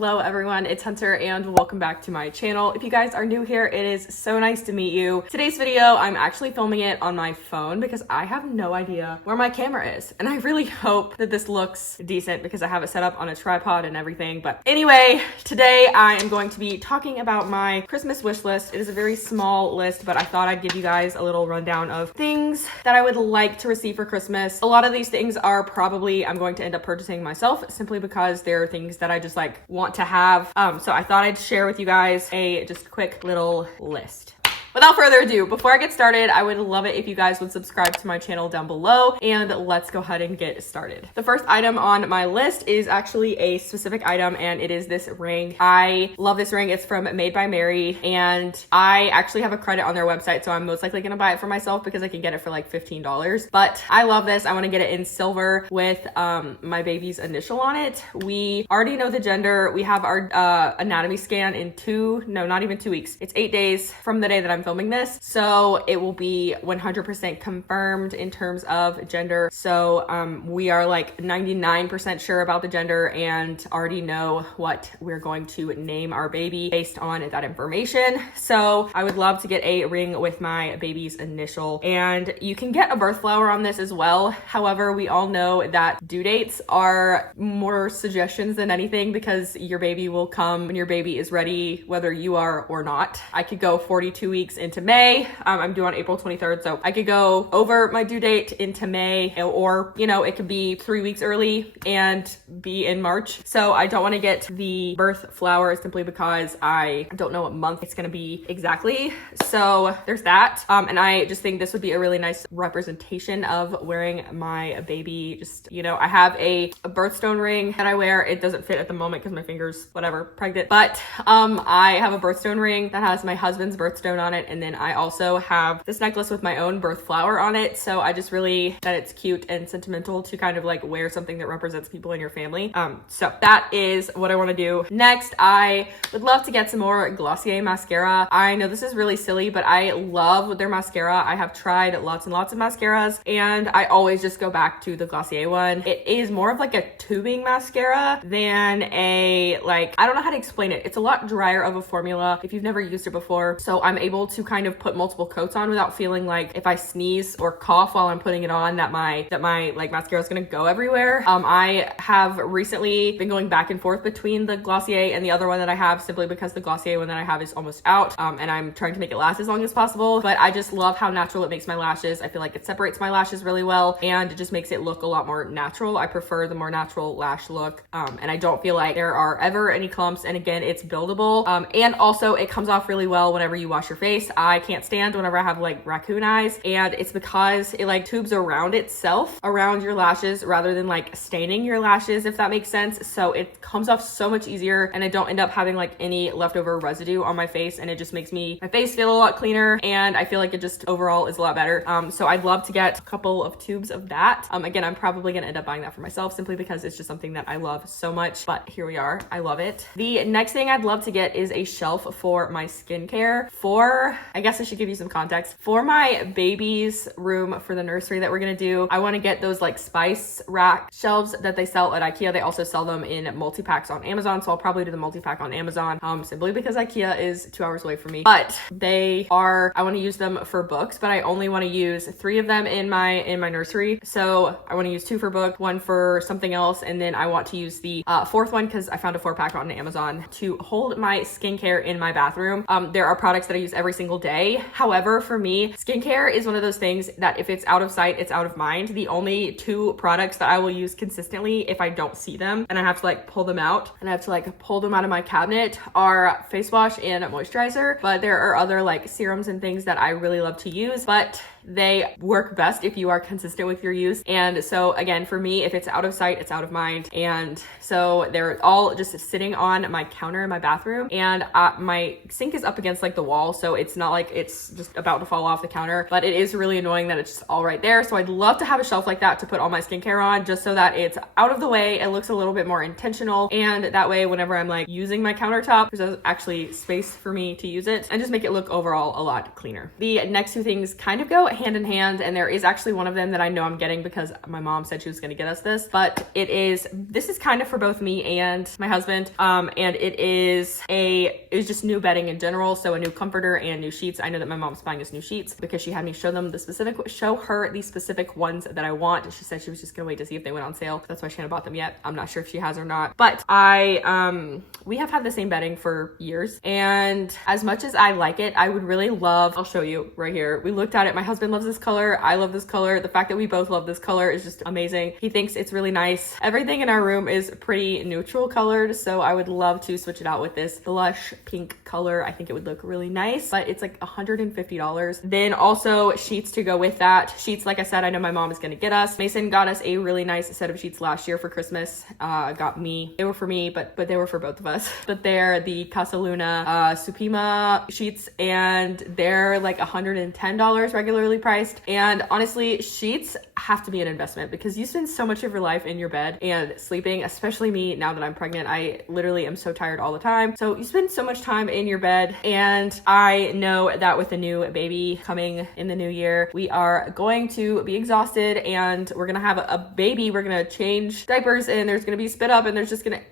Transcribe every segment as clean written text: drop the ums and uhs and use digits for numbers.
Hello everyone, it's Hunter and welcome back to my channel. If you guys are new here, it is so nice to meet you. Today's video, I'm actually filming it on my phone because I have no idea where my camera is. And I really hope that this looks decent because I have it set up on a tripod and everything. But anyway, today I am going to be talking about my Christmas wish list. It is a very small list, but I thought I'd give you guys a little rundown of things that I would like to receive for Christmas. A lot of these things are probably I'm going to end up purchasing myself simply because they're things that I just like want to have. So I thought I'd share with you guys a just quick little list. Without further ado, before I get started, I would love it if you guys would subscribe to my channel down below, and let's go ahead and get started. The first item on my list is actually a specific item, and it is this ring. I love this ring. It's from Made by Mary, and I actually have a credit on their website, so I'm most likely gonna buy it for myself because I can get it for like $15. But I love this. I wanna get it in silver with my baby's initial on it. We already know the gender. We have our anatomy scan in not even 2 weeks. It's 8 days from the day that I'm filming this, so it will be 100% confirmed in terms of gender. So we are like 99% sure about the gender and already know what we're going to name our baby based on that information. So I would love to get a ring with my baby's initial, and you can get a birth flower on this as well. However, we all know that due dates are more suggestions than anything because your baby will come when your baby is ready, whether you are or not. I could go 42 weeks into May. I'm due on April 23rd, so I could go over my due date into May, or it could be 3 weeks early and be in March. So I don't want to get the birth flower simply because I don't know what month it's going to be exactly. So there's that. And I just think this would be a really nice representation of wearing my baby. Just, I have a birthstone ring that I wear. It doesn't fit at the moment because my finger's pregnant, but I have a birthstone ring that has my husband's birthstone on it, and then I also have this necklace with my own birth flower on it. So I just really that it's cute and sentimental to kind of like wear something that represents people in your family. So that is what I want to do. Next, I would love to get some more Glossier mascara. I know this is really silly, but I love their mascara. I have tried lots and lots of mascaras, and I always just go back to the Glossier one. It is more of like a tubing mascara than a I don't know how to explain it. It's a lot drier of a formula if you've never used it before. So I'm able to kind of put multiple coats on without feeling like if I sneeze or cough while I'm putting it on that my mascara is gonna go everywhere. I have recently been going back and forth between the Glossier and the other one that I have simply because the Glossier one that I have is almost out, and I'm trying to make it last as long as possible. But I just love how natural it makes my lashes. I feel like it separates my lashes really well, and it just makes it look a lot more natural. I prefer the more natural lash look, and I don't feel like there are ever any clumps. And again, it's buildable, and also it comes off really well whenever you wash your face. I can't stand whenever I have raccoon eyes, and it's because it tubes around itself around your lashes rather than staining your lashes, if that makes sense. So it comes off so much easier, and I don't end up having any leftover residue on my face, and it just makes my face feel a lot cleaner, and I feel like it just overall is a lot better. So I'd love to get a couple of tubes of that. Again, I'm probably gonna end up buying that for myself simply because it's just something that I love so much, but here we are. I love it. The next thing I'd love to get is a shelf for my skincare. I guess I should give you some context. For my baby's room for the nursery that we're gonna do, I want to get those spice rack shelves that they sell at IKEA. They also sell them in multi-packs on Amazon, so I'll probably do the multi-pack on Amazon simply because IKEA is 2 hours away from me. But I want to use them for books, but I only want to use 3 of them in my nursery. So I want to use 2 for book, 1 for something else, and then I want to use the 4th one because I found a 4-pack on Amazon to hold my skincare in my bathroom. There are products that I use every single day. However, for me, skincare is one of those things that if it's out of sight, it's out of mind. The only 2 products that I will use consistently if I don't see them and I have to pull them out of my cabinet are face wash and moisturizer. But there are other serums and things that I really love to use, but they work best if you are consistent with your use. And so again, for me, if it's out of sight, it's out of mind. And so they're all just sitting on my counter in my bathroom, and my sink is up against the wall, so it's not like it's just about to fall off the counter, but it is really annoying that it's just all right there. So I'd love to have a shelf like that to put all my skincare on, just so that it's out of the way. It looks a little bit more intentional, and that way whenever I'm using my countertop, there's actually space for me to use it and just make it look overall a lot cleaner. The next 2 things kind of go hand in hand, and there is actually one of them that I know I'm getting because my mom said she was going to get us this, but this is kind of for both me and my husband. And it is just new bedding in general. So a new comforter and new sheets. I know that my mom's buying us new sheets because she had me show her the specific ones that I want. She said she was just gonna wait to see if they went on sale. That's why she hadn't bought them yet. I'm not sure if she has or not, but we have had the same bedding for years, and as much as I like it, I would really love, I'll show you right here. We looked at it. My husband loves this color. I love this color. The fact that we both love this color is just amazing. He thinks it's really nice. Everything in our room is pretty neutral colored, so I would love to switch it out with this blush pink color. I think it would look really nice, but it's like $150. Then also sheets to go with that. Sheets, like I said, I know my mom is going to get us. Mason got us a really nice set of sheets last year for Christmas. They were for me, but they were for both of us. But they're the Casa Luna Supima sheets, and they're like $110 regularly priced. And honestly, sheets have to be an investment because you spend so much of your life in your bed and sleeping, especially me now that I'm pregnant. I literally am so tired all the time. So you spend so much time in your bed, and I know that with the new baby coming in the new year, we are going to be exhausted, and we're gonna have a baby. We're gonna change diapers, and there's gonna be spit up, and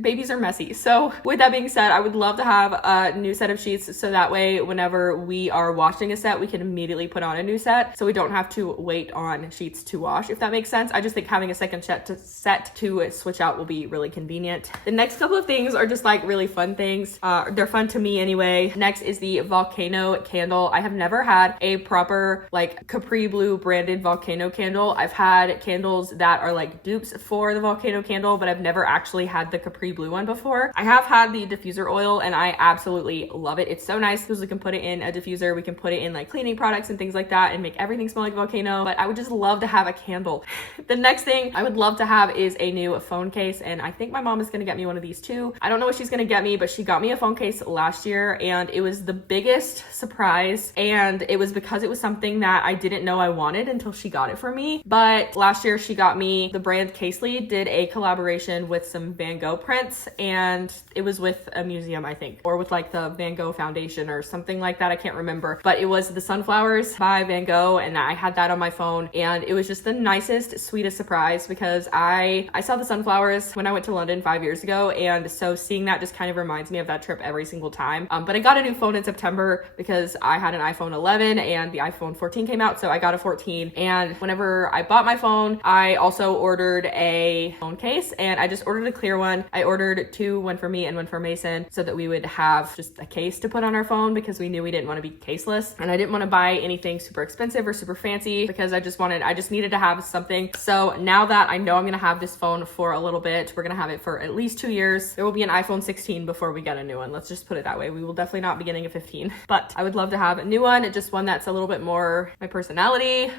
babies are messy. So with that being said, I would love to have a new set of sheets, so that way whenever we are washing a set, we can immediately put on a new set, so we don't have to wait on sheets to wash, if that makes sense. I just think having a second set to switch out will be really convenient. The next couple of things are just like really fun things. They're fun to me anyway. Next is the volcano candle. I have never had a proper like Capri Blue branded volcano candle. I've had candles that are like dupes for the volcano candle, but I've never actually had the Capri Blue one before. I have had the diffuser oil, and I absolutely love it. It's so nice because we can put it in a diffuser, we can put it in like cleaning products and things like that and make everything smell like volcano, but I would just love to have a candle. The next thing I would love to have is a new phone case, and I think my mom is gonna get me one of these too. I don't know what she's gonna get me, but she got me a phone case last year, and it was the biggest surprise, and it was because it was something that I didn't know I wanted until she got it for me. But last year she got me, the brand Casely did a collaboration with some Van Gogh prints, and it was with a museum, I think, or with like the Van Gogh Foundation or something like that. I can't remember, but it was the sunflowers by Van Gogh, and I had that on my phone, and it was just the nicest, sweetest surprise because I saw the sunflowers when I went to London 5 years ago, and so seeing that just kind of reminds me of that trip every single time. But I got a new phone in September because I had an iPhone 11 and the iPhone 14 came out, so I got a 14. And whenever I bought my phone, I also ordered a phone case, and I just ordered a clear one. I ordered two, one for me and one for Mason, so that we would have just a case to put on our phone because we knew we didn't want to be caseless, and I didn't want to buy anything super expensive or super fancy because I just needed to have something. So now that I know I'm gonna have this phone for a little bit, we're gonna have it for at least 2 years. There will be an iPhone 16 before we get a new one. Let's just put it that way. We will definitely not be getting a 15, but I would love to have a new one, just one that's a little bit more my personality,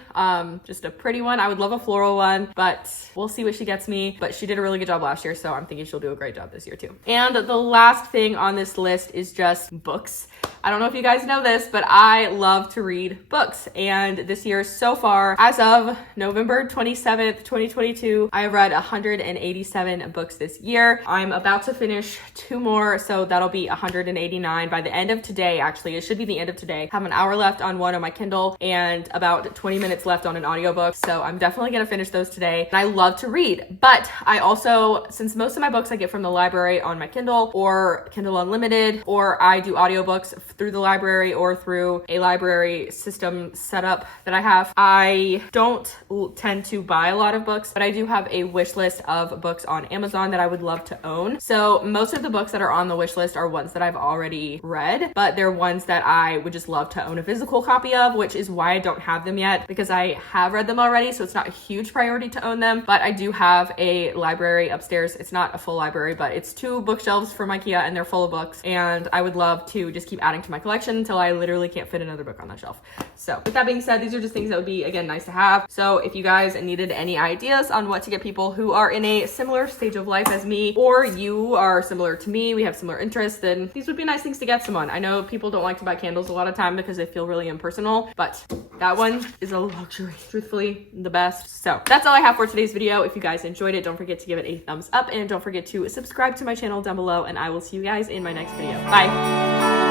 just a pretty one. I would love a floral one, but we'll see what she gets me. But she did a really good job last year, so I'm thinking she'll do a great job this year too. And the last thing on this list is just books. I don't know if you guys know this, but I love to read books. And this year so far, as of November 27th, 2022, I have read 187 books this year. I'm about to finish 2 more, so that'll be 189 by the end of today. Actually, it should be the end of today. I have an hour left on one on my Kindle and about 20 minutes left on an audiobook. So I'm definitely gonna finish those today. And I love to read, but I also, since most of my books I get from the library on my Kindle or Kindle Unlimited, or I do audiobooks through the library or through a library system setup that I have, I don't tend to buy a lot of books, but I do have a wish list of books on Amazon that I would love to own. So most of the books that are on the wish list are ones that I've already read, but they're ones that I would just love to own a physical copy of, which is why I don't have them yet, because I have read them already, so it's not a huge priority to own them. But I do have a library upstairs. It's not a full library, but it's 2 bookshelves from IKEA, and they're full of books, and I would love to just keep adding to my collection until I literally can't fit another book on that shelf. So with that being said, these are just things that would be, again, nice to have. So if you guys needed any ideas on what to get people who are in a similar stage of life as me, or you are similar to me, we have similar interests, then these would be nice things to get someone. I know people don't like to buy candles a lot of time because they feel really impersonal, but that one is a luxury. Truthfully, the best. So that's all I have for today's video. If you guys enjoyed it, don't forget to give it a thumbs up, and don't forget to subscribe to my channel down below, and I will see you guys in my next video. Bye.